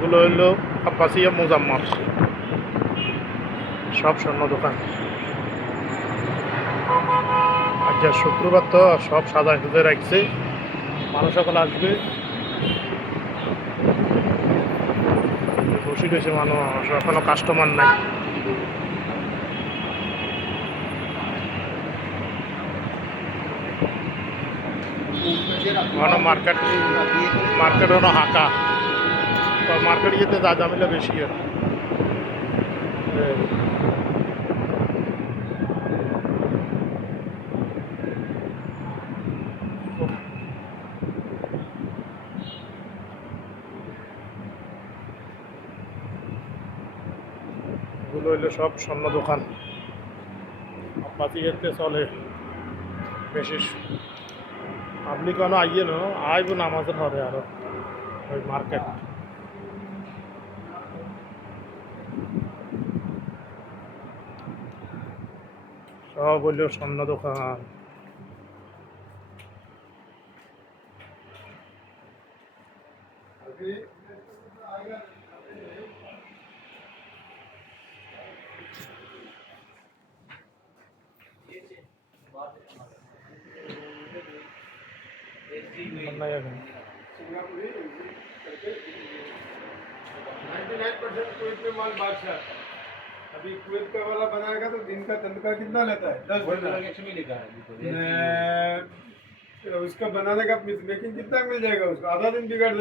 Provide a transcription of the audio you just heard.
এগুলো হইল আব্বাসিয়া মোজাম্মল, সব স্বর্ণ দোকান। আচ্ছা শুক্রবার তো সব সাজা সুজে রাখছে, মানুষ এখন আসবে। বসে রয়েছে মানুষ, এখনো কাস্টমার নাই। মার্কেট মার্কেট হলো হাঁকা, তো মার্কেট যেতে যা ঝামেলা বেশি হয়। এগুলো হইলো সব স্বর্ণ দোকান, আব্বাসি যেতে চলে বেশি। আপনি কেন আইয়ে না আইব নামাজের পরে আরো ওই মার্কেট। সব হইল স্বর্ণ দোকান। নাই এখন 99% कुवैत में माल बादशाह। अभी कुवैत का वाला बनाएगा तो दिन का तनख्वाह कितना लेता है? 10 दिनार। उसका बनाने का मेकिंग कितना मिल जाएगा उसको? आधा दिन बिगाड़